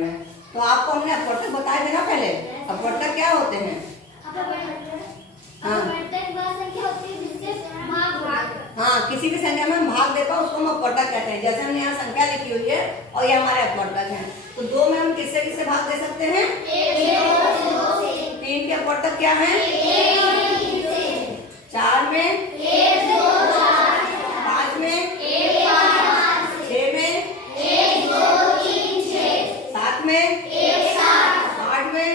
बारे में। तो आपको हमने अपवर्तक बताए थे ना पहले, अपवर्तक क्या होते हैं? हाँ, किसी भी संख्या में हम भाग दे पाओ उसको हम अपवर्तक कहते हैं। जैसे हमने यहाँ संख्या लिखी हुई है और ये हमारे अपवर्तक है। तो 2 में हम किससे किससे भाग दे सकते हैं? 3 के अपवर्तक क्या है? 4 में, 5 में, 6 में, 7 में, 8 में,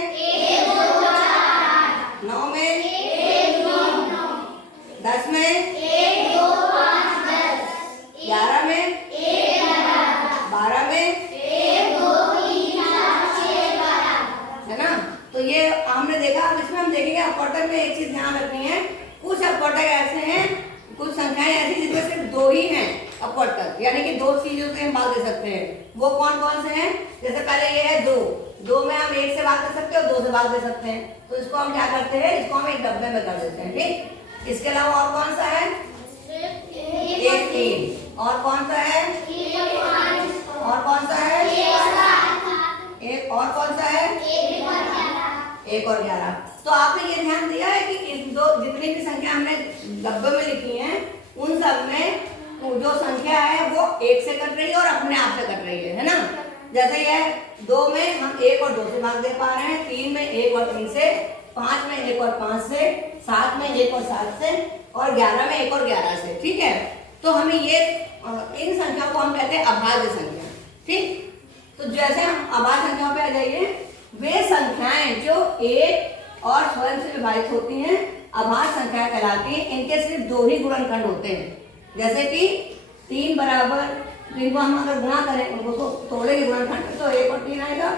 9 में, 10 में, 11 में, 12 में, है ना। तो ये हमने देखा। अब इसमें हम देखेंगे अपवर्तक में एक चीज ध्यान रखनी है, कुछ अपवर्तक ऐसे हैं, कुछ संख्याएं ऐसी जिसमें सिर्फ 2 ही हैं अपवर्तक, यानी कि 2 चीजों से हम भाग दे सकते हैं। वो कौन कौन से हैं? जैसे पहले ये है 2 में हम 1 से भाग दे सकते हैं और 2 से भाग दे सकते हैं। तो इसको हम क्या करते हैं? इसको हम एक डब्बे में कर देते हैं, ठीक। इसके अलावा और कौन सा है? 1, 3। और कौन सा है? और कौन सा है? एक और कौन सा है? 1 और 11। तो आपने ये ध्यान दिया है कि इस जितनी भी संख्या हमने डब्बे में लिखी है उन सब में जो संख्या है वो 1 से कट रही है और अपने आप से कट रही है ना। जैसे ये 2 में हम 1 और 2 से भाग दे पा रहे हैं, 3 में 1 और 3 से, 5 में 1 और 5 से, 7 में 1 और 7 से, और 11 में 1 और 11 से, ठीक है। तो हमें ये इन संख्याओं को हम कहते हैं अभाज्य संख्या, ठीक। तो जैसे हम अभाज्य संख्याओं पे आ जाइए, वे संख्याएं जो 1 और स्वयं से विभाजित होती हैं अभाज्य संख्या कहलाती है। इनके सिर्फ 2 ही गुणनखंड होते हैं। जैसे कि 3 बराबर, 3 को हम अगर गुणा करें, उनको तो तोड़ेंगे गुणनखंड तो 1 और 3 आएगा,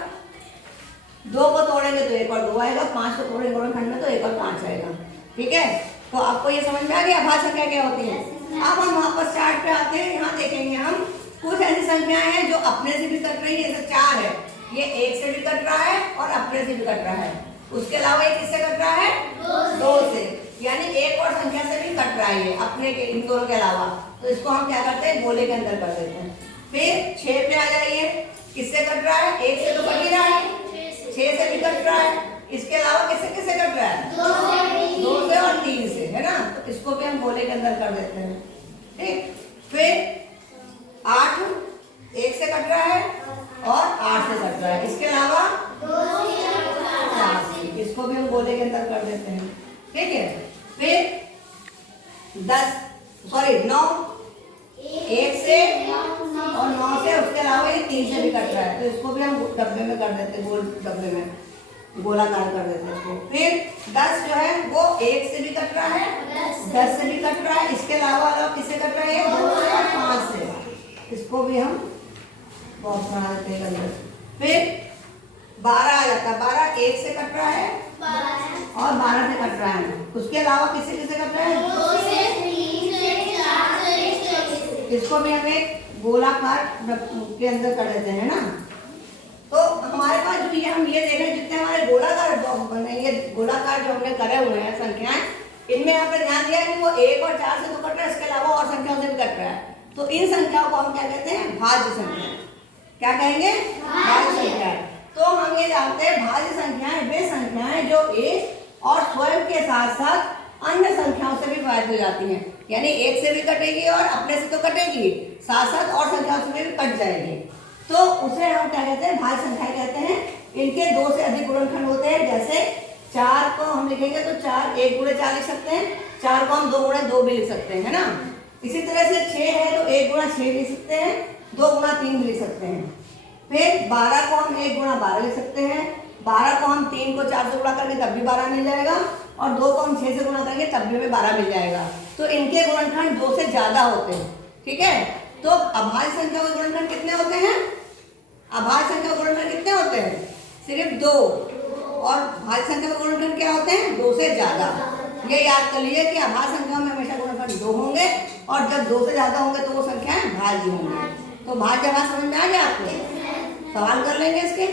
2 को तोड़ेंगे तो 1 और 2 आएगा, 5 को तोड़ेंगे गुणनखंड में तो 1 और 5 आएगा, ठीक है। तो आपको ये समझ में आ गया अभाज्य संख्या क्या होती है। अब हम वापस चार्ट पे आते हैं। यहाँ देखेंगे हम कुछ ऐसी संख्याएं हैं जो अपने से भी कट रही है। जैसे 4 है, ये 1 से भी कट रहा है और अपने से भी कट रहा है। उसके अलावा ये किससे कट रहा है? 2 से, यानी एक और संख्या से भी कट रहा है अपने के, इन दोनों के अलावा। तो इसको हम क्या करते हैं? गोले के अंदर कर देते हैं। फिर 6 पे आ जाइए, किससे कट रहा है? 1 से तो कट ही रहा है, 6 से भी कट रहा है। इसके अलावा किससे किससे कट रहा है? 2 से और 3 से, है ना। तो इसको भी हम गोले के अंदर कर देते हैं, ठीक। फिर 8 1 से कट रहा है और 8 से कट रहा है। इसके अलावा 4 से, इसको भी हम गोले के अंदर कर देते हैं, ठीक है। फिर 9 1 से और 9 से, उसके अलावा ये 3 से भी कट रहा है। तो इसको भी हम डब्बे में कर देते हैं, गोल डब्बे में गोलाकार कर देते हैं इसको। फिर 10 जो है वो 1 से भी कट रहा है, 10 से भी कट रहा है। इसके अलावा किससे कट रहा है? 2 से और 5 से। इसको भी हम बॉक्स बना देते हैं अंदर। फिर 12 आ जाता है, 12 1 से कट रहा है और 12 से कट रहा है। उसके अलावा किससे किससे कट रहा है? 2 से 3 से 4 से। इसको भी हम एक गोलाकार के अंदर कर देते हैं ना। तो हमारे पास जो ये हम ये देख रहे हैं, जितने हमारे गोलाकार ये गोलाकार जो हमने करे हुए हैं संख्याएं, इनमें आपने ध्यान दिया कि वो 1 और 4 से तो कट रहा है, इसके अलावा और संख्याओं से भी कट रहा है। तो इन संख्याओं को हम क्या कहते हैं? भाज्य संख्या। क्या कहेंगे? भाज्य संख्या। तो हम ये जानते हैं भाज्य संख्याएं वे संख्याएं जो 1 और स्वयं के साथ साथ अन्य संख्याओं से भी विभाजित हो जाती हैं। यानी 1 से भी कटेगी और अपने से तो कटेगी, साथ साथ और संख्याओं से भी कट जाएगी। तो उसे हम क्या कहते हैं? भाज्य संख्या कहते हैं। इनके 2 से अधिक गुणनखंड होते हैं। जैसे 4 को हम लिखेंगे तो 4 1 गुणे 4 लिख सकते हैं, 4 को हम 2 गुणे 2 भी लिख सकते हैं, है ना। इसी तरह से 6 है तो 1 गुणा 6 लिख सकते हैं, 2 गुणा 3 लिख सकते हैं। फिर 12 को हम 1 गुणा 12 लिख सकते हैं, 12 को हम 3 को 4 से गुणा करेंगे तब भी 12 मिल जाएगा, और 2 को हम 6 से गुणा करेंगे तब भी हमें 12 मिल जाएगा। तो इनके गुणनखंड 2 से ज्यादा होते हैं, ठीक है। तो अभाज्य संख्या के गुणनखंड कितने होते हैं? अभाज्य संख्या के गुणनखंड कितने होते हैं? सिर्फ 2। और भाज्य संख्या के गुणनखंड क्या होते हैं? 2 से ज्यादा। ये याद कर लीजिए कि अभाज्य संख्या में हमेशा गुणनखंड 2 होंगे और जब 2 से ज्यादा होंगे तो वो संख्याएं भाज्य होंगी। तो भाज्य अभाज्य समझ में आ गया आपको? सवाल कर लेंगे इसके।